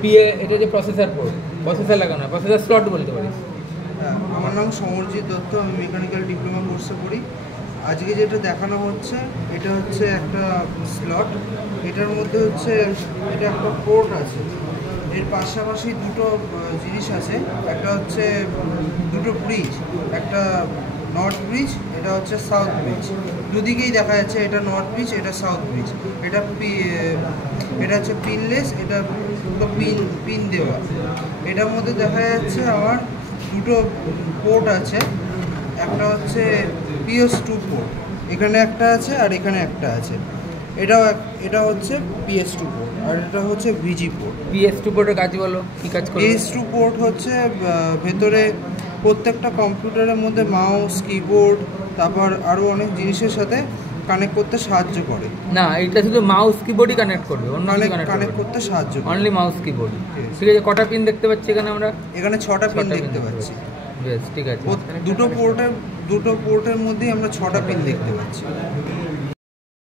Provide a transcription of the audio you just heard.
PA এটা যে processor port, processor লাগানো, প্রসেসর স্লট বলতে পারিস। হ্যাঁ, আমার নাম সমরজিৎ দত্ত, আমি মেকানিক্যাল ডিপ্লোমা কোর্সে পড়ি। আজকে যেটা দেখানো হচ্ছে এটা হচ্ছে একটা স্লট। এটার মধ্যে হচ্ছে এটা একটা পোর্ট আছে, এর পাশাপাশি দুটো জিনিস আছে। একটা হচ্ছে দুটো ব্রিজ, একটা নর্থ ব্রিজ, এটা হচ্ছে সাউথ ব্রিজ। দুদিকেই দেখা যাচ্ছে এটা নর্থ ব্রিজ, এটা সাউথ ব্রিজ। এটা হচ্ছে পিনলেস, এটা পুরো পিন দেওয়া। এটার মধ্যে দেখা যাচ্ছে আমার দুটো পোর্ট আছে। একটা হচ্ছে PS2 পোর্ট, এখানে একটা আছে আর এখানে একটা আছে। এটা হচ্ছে PS2 পোর্ট আর এটা হচ্ছে VG পোর্ট। PS2 পোর্টের কাজ বলো, কী কাজ করবে? PS2 পোর্ট হচ্ছে ভেতরে প্রত্যেকটা কম্পিউটারের মধ্যে মাউস, কিবোর্ড, তারপর আরও অনেক জিনিসের সাথে কানেক্ট করতে সাহায্য করে। না, এটা শুধু মাউস কিবোর্ডই কানেক্ট করবে, অন্য কানেক্ট করতে সাহায্য করে, অনলি মাউস কিবোর্ড। ঠিক আছে, কটা পিন দেখতে পাচ্ছি এখানে আমরা? এখানে 6টা পিন দেখতে পাচ্ছি। বেশ, ঠিক আছে। দুটো পোর্টের মধ্যেই আমরা 6টা পিন দেখতে পাচ্ছি।